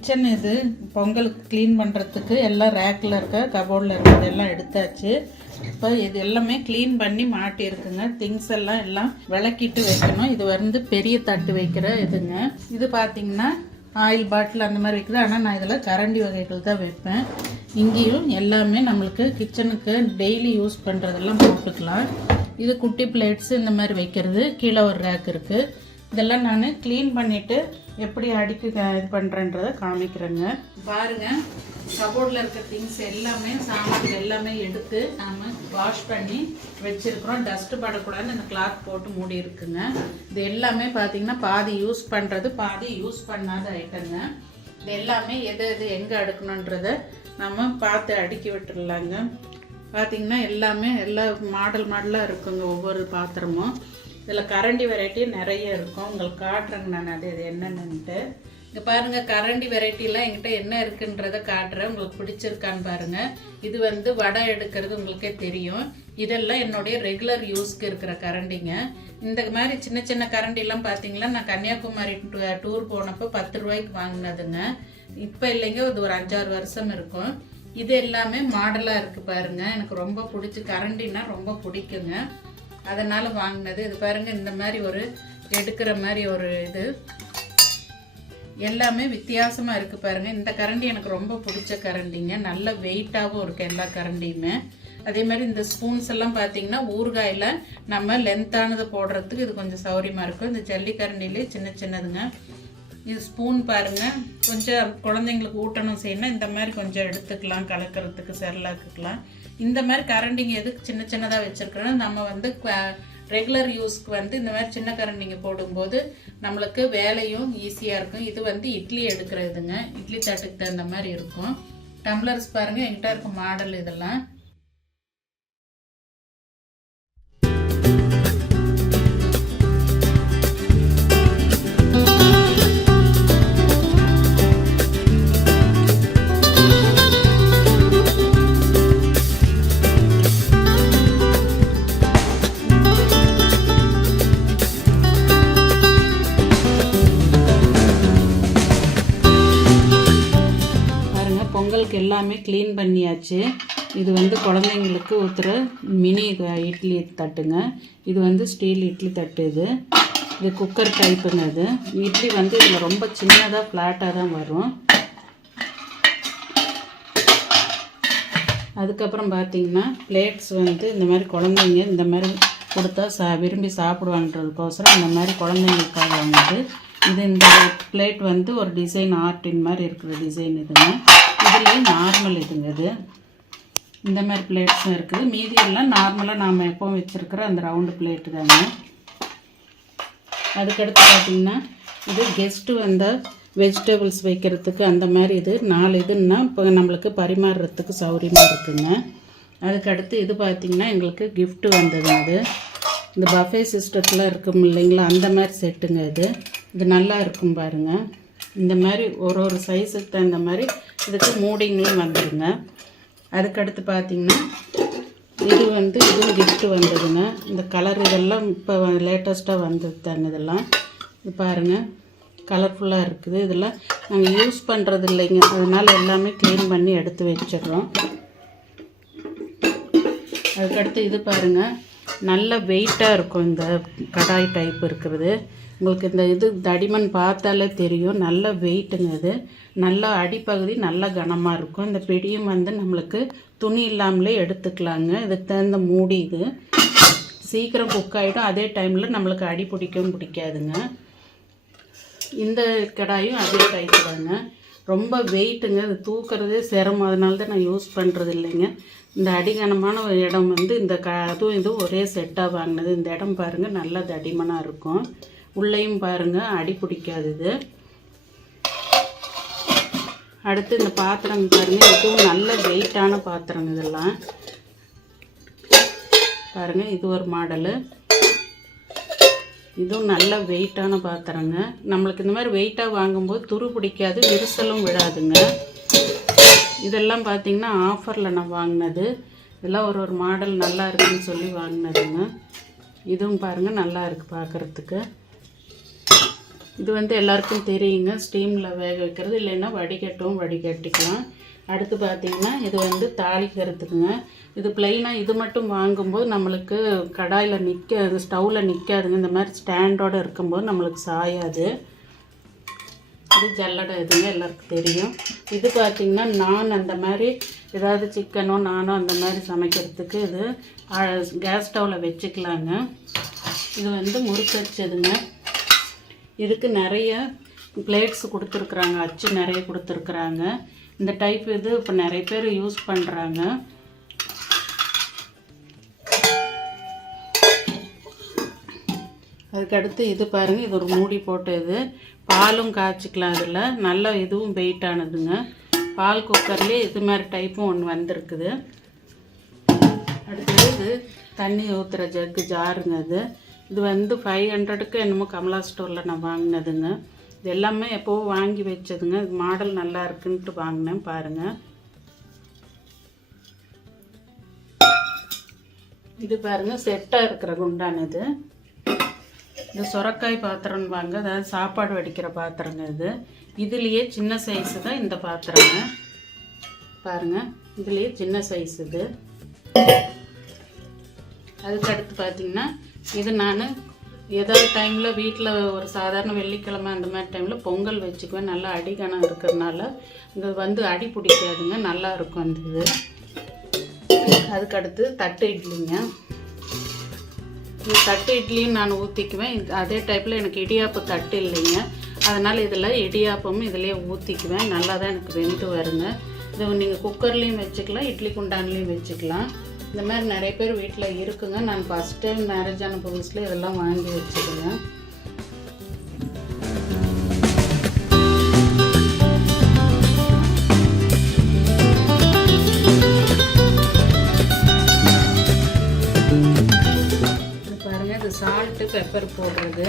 Kitchen இது பொங்கலுக்கு clean பண்ணுறதுக்கு எல்லாம் ரேக்கில் இருக்க கபோர்டில் இருக்கிறது எல்லாம் எடுத்தாச்சு. இப்போ இது எல்லாமே க்ளீன் பண்ணி மாட்டியிருக்குங்க. திங்ஸ் எல்லாம் விளக்கிட்டு வைக்கணும். இது வந்து பெரிய தட்டு வைக்கிற இதுங்க. இது பார்த்திங்கன்னா ஆயில் பாட்டில் அந்த மாதிரி வைக்கிறது. ஆனால் நான் இதில் கரண்டி வகைகள் தான் வைப்பேன். இங்கேயும் எல்லாமே நம்மளுக்கு கிச்சனுக்கு டெய்லி யூஸ் பண்ணுறதெல்லாம் போட்டுக்கலாம். இது குட்டி பிளேட்ஸு இந்த மாதிரி வைக்கிறது. கீழே ஒரு ரேக் இருக்குது. இதெல்லாம் நான் க்ளீன் பண்ணிவிட்டு எப்படி அடுக்கி இது பண்ணுறேன்றதை காமிக்கிறேங்க. பாருங்கள், கபோர்டில் இருக்க திங்ஸ் எல்லாமே சாமான் எல்லாமே எடுத்து நாம் வாஷ் பண்ணி வச்சுருக்குறோம். டஸ்ட்டு படக்கூடாதுன்னு இந்த கிளாத் போட்டு மூடி இருக்குங்க. இது எல்லாமே பார்த்திங்கன்னா பாதி யூஸ் பண்ணுறது, பாதி யூஸ் பண்ணாத ஐட்டங்க. இது எல்லாமே எது எது எங்கே அடுக்கணுன்றதை நம்ம பார்த்து அடுக்கி விட்டுடலாங்க. பார்த்திங்கன்னா எல்லாமே மாடலாக இருக்குங்க ஒவ்வொரு பாத்திரமும். இதில் கரண்டி வெரைட்டி நிறைய இருக்கும். உங்களுக்கு காட்டுறேங்க நான் அது என்னென்னன்ட்டு. இங்கே பாருங்கள், கரண்டி வெரைட்டிலாம் என்கிட்ட என்ன இருக்குன்றதை காட்டுறேன். உங்களுக்கு பிடிச்சிருக்கான்னு பாருங்கள். இது வந்து வடை எடுக்கிறது உங்களுக்கே தெரியும். இதெல்லாம் என்னுடைய ரெகுலர் யூஸ்க்கு இருக்கிற கரண்டிங்க. இந்த மாதிரி சின்ன சின்ன கரண்டிலாம் பார்த்தீங்களா, நான் கன்னியாகுமரி டூர் போனப்போ 10 ரூபாய்க்கு வாங்கினதுங்க. இப்போ இல்லைங்க, இது ஒரு 5-6 வருஷம் இருக்கும். இது எல்லாமே மாடலாக இருக்குது பாருங்கள். எனக்கு ரொம்ப பிடிச்சி, கரண்டினா ரொம்ப பிடிக்குங்க, அதனால் வாங்கினது. இது பாருங்கள், இந்த மாதிரி ஒரு எடுக்கிற மாதிரி ஒரு இது எல்லாமே வித்தியாசமாக இருக்குது பாருங்கள். இந்த கரண்டி எனக்கு ரொம்ப பிடிச்ச கரண்டிங்க. நல்ல வெயிட்டாகவும் இருக்குது எல்லா கரண்டியுமே. அதே மாதிரி இந்த ஸ்பூன்ஸ் எல்லாம் பார்த்தீங்கன்னா ஊறுகாயில் நம்ம லென்த்தானது போடுறதுக்கு இது கொஞ்சம் சௌரியமாக இருக்கும். இந்த ஜல்லி கரண்டிலே சின்ன சின்னதுங்க. இது ஸ்பூன் பாருங்கள், கொஞ்சம் குழந்தைங்களுக்கு ஊட்டணும் செய்யணும், இந்த மாதிரி கொஞ்சம் எடுத்துக்கலாம், கலக்கிறதுக்கு செரலாக்குக்கலாம். இந்த மாதிரி கரண்டிங்க எதுக்கு சின்ன சின்னதாக வச்சுருக்கிறோன்னா, நம்ம வந்து ரெகுலர் யூஸ்க்கு வந்து இந்த மாதிரி சின்ன கரண்டிங்க போடும்போது நம்மளுக்கு வேலையும் ஈஸியாக இருக்கும். இது வந்து இட்லி எடுக்கிறதுங்க, இட்லி தட்டுக்கு தகுந்த மாதிரி இருக்கும். டம்ளர்ஸ் பாருங்கள், என்கிட்ட இருக்க மாடல் இதெல்லாம். பொங்கலுக்கு எல்லாமே க்ளீன் பண்ணியாச்சு. இது வந்து குழந்தைங்களுக்கு ஊற்றுற மினி இட்லி தட்டுங்க. இது வந்து ஸ்டீல் இட்லி தட்டு. இது குக்கர் டைப்புங்க. இது இட்லி வந்து இதில் ரொம்ப சின்னதாக ஃப்ளாட்டாக தான் வரும். அதுக்கப்புறம் பார்த்திங்கன்னா பிளேட்ஸ் வந்து இந்த மாதிரி குழந்தைங்க இந்த மாதிரி கொடுத்தா விரும்பி சாப்பிடுவான்றதுக்கோசரம் இந்த மாதிரி குழந்தைங்களுக்காக வாங்குது. இது இந்த பிளேட் வந்து ஒரு டிசைன் ஆர்டின் மாதிரி இருக்கிற டிசைன் இதுங்க. இதுலேயே நார்மல் இதுங்க. இது இந்த மாதிரி பிளேட்ஸும் இருக்குது. மீதி எல்லாம் நார்மலாக நாம் எப்போவும் வச்சுருக்கிற அந்த ரவுண்டு பிளேட்டு தாங்க. அதுக்கடுத்து பார்த்திங்கன்னா இது கெஸ்ட்டு வந்தால் வெஜிடபிள்ஸ் வைக்கிறதுக்கு அந்த மாதிரி இது 4 இதுன்னா இப்போ நம்மளுக்கு பரிமாறுறதுக்கு சௌரியமாக இருக்குங்க. அதுக்கடுத்து இது பார்த்திங்கன்னா எங்களுக்கு கிஃப்ட்டு வந்ததுங்க. இது இந்த பஃபே சிஸ்டத்தில் இருக்கும் இல்லைங்களா, அந்த மாதிரி செட்டுங்க. இது நல்லா இருக்கும் பாருங்கள். இந்த மாதிரி ஒரு சைஸுக்கு தகுந்த மாதிரி இதுக்கு மூடிங்களும் வந்துடுங்க. அதுக்கடுத்து பார்த்திங்கன்னா இது வந்து இதுவும் கிஃப்ட்டு வந்ததுங்க. இந்த கலர் இதெல்லாம் இப்போ லேட்டஸ்ட்டாக வந்தது தாங்க. இதெல்லாம் இது பாருங்கள், கலர்ஃபுல்லாக இருக்குது. இதெல்லாம் நாங்கள் யூஸ் பண்ணுறது இல்லைங்க, அதனால் எல்லாமே க்ளீன் பண்ணி எடுத்து வச்சிடுறோம். அதுக்கடுத்து இது பாருங்கள், நல்ல வெயிட்டாக இருக்கும். இந்த கடாய் டைப் இருக்கிறது உங்களுக்கு இந்த இது தடிமன் பார்த்தாலே தெரியும். நல்ல வெயிட்டுங்க. இது நல்லா அடிப்பகுதி நல்லா கனமாக இருக்கும். இந்த பிடியும் வந்து நம்மளுக்கு துணி இல்லாமலே எடுத்துக்கலாங்க. இதுக்கு தகுந்த மூடி. இது சீக்கிரம் குக் ஆகிடும். அதே டைமில் நம்மளுக்கு அடி பிடிக்கவும் பிடிக்காதுங்க. இந்த கடாயும் அதே டைப் தாங்க. ரொம்ப வெயிட்டுங்க. இது தூக்கிறதே சிரமம், அதனால தான் நான் யூஸ் பண்ணுறது இல்லைங்க. இந்த அடிகனமான இடம் வந்து இந்த அதுவும் இதுவும் ஒரே செட்டாக வாங்கினது. இந்த இடம் பாருங்கள் நல்லா தடிமனாக இருக்கும். உள்ளேயும் பாருங்கள் அடி பிடிக்காது. இது அடுத்து இந்த பாத்திரம் பாருங்கள், இதுவும் நல்ல வெயிட்டான பாத்திரம். இதெல்லாம் பாருங்கள், இது ஒரு மாடலு. இதுவும் நல்ல வெயிட்டான பாத்திரங்க. நம்மளுக்கு இந்த மாதிரி வெயிட்டாக வாங்கும்போது துரு பிடிக்காது, விரிசலும் விடாதுங்க. இதெல்லாம் பார்த்திங்கன்னா ஆஃபரில் நான் வாங்கினது. இதெல்லாம் ஒரு மாடல் நல்லா இருக்குன்னு சொல்லி வாங்கினதுங்க. இதுவும் பாருங்கள் நல்லா இருக்குது பார்க்குறதுக்கு. இது வந்து எல்லாருக்கும் தெரியுங்க, ஸ்டீமில் வேக வைக்கிறது, இல்லைன்னா வடிகட்டிக்கலாம். அடுத்து பார்த்திங்கன்னா இது வந்து தாளிக்கிறதுக்குங்க. இது ப்ளைனாக இது மட்டும் வாங்கும்போது நம்மளுக்கு கடாயில் ஸ்டவ்வில் நிற்காதுங்க. இந்த மாதிரி ஸ்டாண்டோடு இருக்கும்போது நம்மளுக்கு சாயாது. இது ஜல்லடை இதுங்க, எல்லாருக்கும் தெரியும். இது பார்த்திங்கன்னா நான் அந்த மாதிரி ஏதாவது சிக்கனோ நானோ அந்த மாதிரி சமைக்கிறதுக்கு இது கேஸ் ஸ்டவ்வில் வச்சுக்கலாங்க. இது வந்து முறுக்கச்சதுங்க. இதுக்கு நிறைய பிளேட்ஸ் கொடுத்துருக்குறாங்க, அச்சு நிறைய கொடுத்துருக்குறாங்க. இந்த டைப் இது இப்போ நிறைய பேர் யூஸ் பண்ணுறாங்க. அதுக்கடுத்து இது பாருங்கள், இது ஒரு மூடி போட்டு இது பாலும் காய்ச்சிக்கலாம். அதில் நல்லா இதுவும் வெயிட்டானதுங்க. பால் குக்கர்லேயே இது மாதிரி டைப்பும் ஒன்று வந்திருக்குது. அடுத்தது இது தண்ணி ஊற்றுற ஜாருங்க. இது வந்து 500க்கு என்னமோ கமலா ஸ்டோரில் நான் வாங்கினதுங்க. இது எல்லாமே எப்போவும் வாங்கி வச்சதுங்க. இது மாடல் நல்லா இருக்குன்ட்டு வாங்கினேன் பாருங்கள். இது பாருங்கள் செட்டாக இருக்கிற குண்டானது. இது சுரக்காய் பாத்திரம்னு வாங்க, அதாவது சாப்பாடு வடிக்கிற பாத்திரங்க. இதுலேயே சின்ன சைஸு தான் இந்த பாத்திரங்க. பாருங்கள், இதுலேயே சின்ன சைஸ் இது. அதுக்கடுத்து பார்த்திங்கன்னா இது நான் ஏதாவது டைமில் வீட்டில் ஒரு சாதாரண வெள்ளிக்கிழமை அந்த மாதிரி டைமில் பொங்கல் வச்சுக்குவேன். நல்லா அடிகணம் இருக்கிறதுனால இது வந்து அடி பிடிக்காதுங்க, நல்லா இருக்கும் அந்த இது. அதுக்கடுத்து தட்டு இட்லிங்க. இந்த தட்டு இட்லியும் நான் ஊற்றிக்குவேன். அதே டைப்பில் எனக்கு இடியாப்பு தட்டு இல்லைங்க, அதனால் இதில் இடியாப்பமும் இதிலே ஊற்றிக்குவேன். நல்லா தான் எனக்கு வெந்து வருங்க. இது நீங்கள் குக்கர்லேயும் வச்சுக்கலாம், இட்லி குண்டான்லேயும் வச்சுக்கலாம். இந்த மாதிரி நிறைய பேர் வீட்டில் இருக்குங்க. நான் ஃபஸ்ட் டைம் மேரேஜ் ஆன புதுசில் இதெல்லாம் வாங்கி வச்சுக்கோங்க. பாருங்கள், இது சால்ட்டு பெப்பர் போடுறது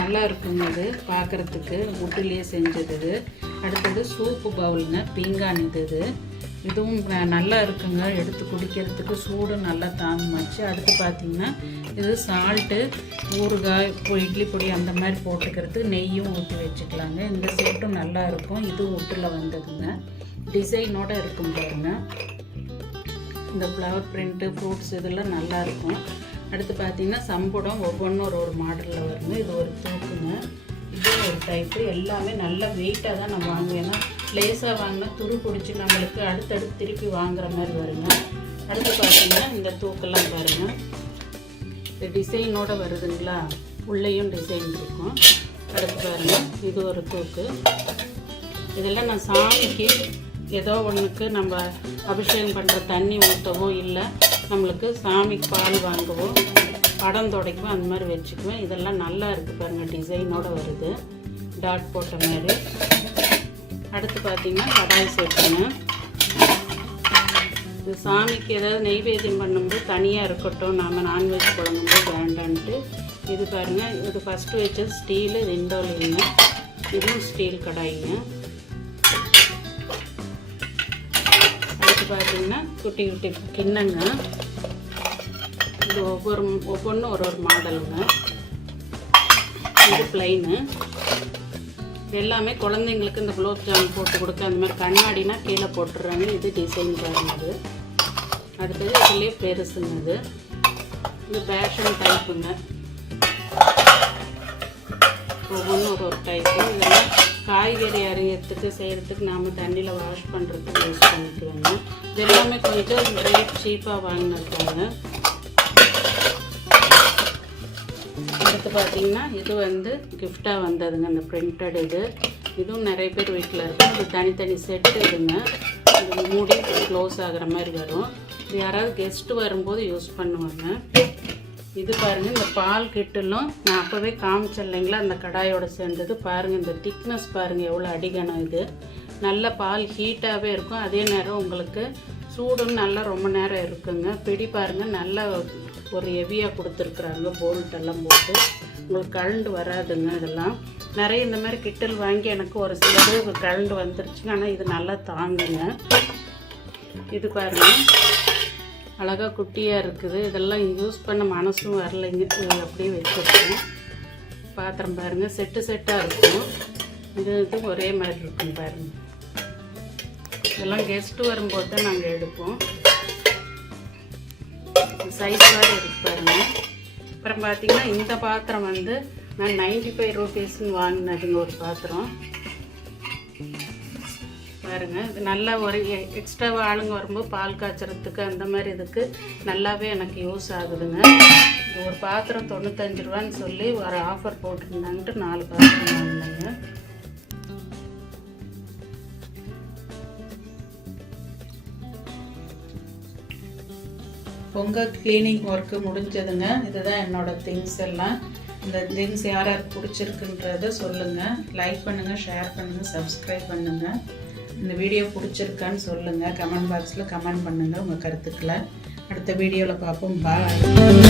நல்லா இருக்குங்க. இது பார்க்குறதுக்கு உட்டுலேயே செஞ்சது. அடுத்தது சூப்பு பவுலுங்க, பீங்கான் இதுவும் நல்லா இருக்குங்க. எடுத்து குடிக்கிறதுக்கு சூடு நல்லா தாங்குமாச்சு. அடுத்து பார்த்திங்கன்னா இது சால்ட்டு, ஊறுகாய், இட்லி பொடி அந்த மாதிரி போட்டுக்கிறது. நெய்யும் ஊற்றி வச்சுக்கலாங்க. இந்த செட்டும் நல்லா இருக்கும். இது உட்டில் வந்ததுங்க, டிசைனோடு இருக்கும் பாருங்க. இந்த ஃப்ளவர் பிரிண்ட்டு, ஃப்ரூட்ஸ் இதெல்லாம் நல்லாயிருக்கும். அடுத்து பார்த்திங்கன்னா சம்புடம் ஒவ்வொன்றும் ஒரு மாடலில் வருங்க. இது ஒரு தூக்குங்க, இது ஒரு டைப்பு. எல்லாமே நல்ல வெயிட்டாக தான் நான் வாங்குவேன்னா, லேசாக வாங்கினா துரு பிடிச்சி நம்மளுக்கு அடுத்தடுத்து திருப்பி வாங்குற மாதிரி வருங்க. அடுத்து பார்த்திங்கன்னா இந்த தூக்கெல்லாம் பாருங்கள், இந்த டிசைனோடு வருதுங்களா, உள்ளேயும் டிசைன் இருக்கும். அடுத்து பாருங்கள், இது ஒரு தூக்கு. இதெல்லாம் நான் சாமிக்கு ஏதோ ஒன்றுக்கு நம்ம அபிஷேகம் பண்ணுற தண்ணி ஊற்றவோ, இல்லை நம்மளுக்கு சாமிக்கு பால் வாங்கவோ, படம் துடைக்கவோ அந்த மாதிரி வச்சுக்குவேன். இதெல்லாம் நல்லா இருக்குது பாருங்கள், டிசைனோடு வருது, டாட் போட்ட மாதிரி. அடுத்து பார்த்திங்கன்னா கடாய் செட்டுங்க. இது சாமிக்கு ஏதாவது நெய்வேத்தியம் பண்ணும்போது தனியாக இருக்கட்டும், நாம் நான்வெஜ் குழம்பும்போது வேண்டான்ட்டு இது பாருங்கள். இது ஃபஸ்ட்டு வச்சது ஸ்டீலு, ரெண்டோலிங்க. இதுவும் ஸ்டீல் கடாய்ங்க. அடுத்து பார்த்திங்கன்னா குட்டி குட்டி கிண்ணங்க. இது ஒவ்வொன்றும் ஒரு மாடலுங்க. இது பிளைனு. எல்லாமே குழந்தைங்களுக்கு இந்த குலோப் ஜாமுன் போட்டு கொடுக்க அந்த மாதிரி கண்ணாடினா கீழே போட்டுடுறாங்க. இது டிசைன் பாருங்க. அடுத்தது இதுலேயே பெருசுங்க. இது பேஷன் டைப்புங்க. ஒவ்வொன்றும் ஒரு டைப்பு. இதெல்லாம் காய்கறி அரைக்கிறதுக்கு செய்கிறதுக்கு நாம் தண்ணியில் வாஷ் பண்ணுறதுக்கு யூஸ் பண்ணிக்குவாங்க. இது எல்லாமே கொஞ்சம் ரேட் சீப்பாக வாங்கினதுக்காங்க. அடுத்து பார்த்திங்கன்னா இது வந்து கிஃப்டாக வந்ததுங்க, இந்த பிரிண்டட். இதுவும் நிறைய பேர் வீட்டில் இருக்கும். இது தனித்தனி செட்டு இதுங்க. இது மூடி க்ளோஸ் ஆகிற மாதிரி வரும். இது யாராவது கெஸ்ட்டு வரும்போது யூஸ் பண்ணுவாங்க. இது பாருங்கள், இந்த பால் கிட்டலும் நான் அப்போவே காமிச்சேன் இல்லைங்களா, அந்த கடாயோடு சேர்ந்தது பாருங்கள். இந்த திக்னஸ் பாருங்கள் எவ்வளோ அடிகணம். இது நல்ல பால் ஹீட்டாகவே இருக்கும். அதே நேரம் உங்களுக்கு சூடும் நல்லா ரொம்ப நேரம் இருக்குங்க. பிடி பாருங்கள், நல்லா ஒரு ஹெவியாக கொடுத்துருக்குறாங்க. போல்ட்டெல்லாம் போட்டு உங்களுக்கு கழண்டு வராதுங்க. இதெல்லாம் நிறைய இந்த மாதிரி கிட்டல் வாங்கி எனக்கு ஒரு சிலது கழண்டு வந்துருச்சுங்க. ஆனால் இது நல்லா தாங்குங்க. இது பாருங்கள் அழகாக குட்டியாக இருக்குது. இதெல்லாம் யூஸ் பண்ண மனசும் வரலைங்க, அப்படியே வச்சுருக்கேன். பாத்திரம் பாருங்கள், செட்டு செட்டாக இருக்கும். இது ஒரே மாதிரி இருக்கும் பாருங்கள். இதெல்லாம் கெஸ்ட்டு வரும்போது தான் நாங்கள் எடுப்போம். சைஸோடு இருக்கு பாருங்கள். அப்புறம் பார்த்திங்கன்னா இந்த பாத்திரம் வந்து நான் 95 ரூபீஸ்ன்னு வாங்கினதுங்க ஒரு பாத்திரம் பாருங்கள். இது நல்லா ஒரு எக்ஸ்ட்ரா ஆளுங்க வரும்போது பால் காய்ச்சறதுக்கு அந்த மாதிரி இதுக்கு நல்லாவே எனக்கு யூஸ் ஆகுதுங்க. ஒரு பாத்திரம் 95 ரூபான்னு சொல்லி ஒரு ஆஃபர் போட்டிருந்தாங்கட்டு 4 பாத்திரம் வாங்கினேங்க. பொங்கல் க்ளீனிங் ஒர்க்கு முடிஞ்சதுங்க. இதுதான் என்னோடய திங்ஸ் எல்லாம். இந்த திங்ஸ் யார் யாருக்கு பிடிச்சிருக்குன்றத சொல்லுங்கள். லைக் பண்ணுங்கள், ஷேர் பண்ணுங்கள், சப்ஸ்கிரைப் பண்ணுங்கள். இந்த வீடியோ பிடிச்சிருக்கான்னு சொல்லுங்கள். கமெண்ட் பாக்ஸில் கமெண்ட் பண்ணுங்கள் உங்கள் கருத்துக்களை. அடுத்த வீடியோவில் பார்ப்போம். பாய்.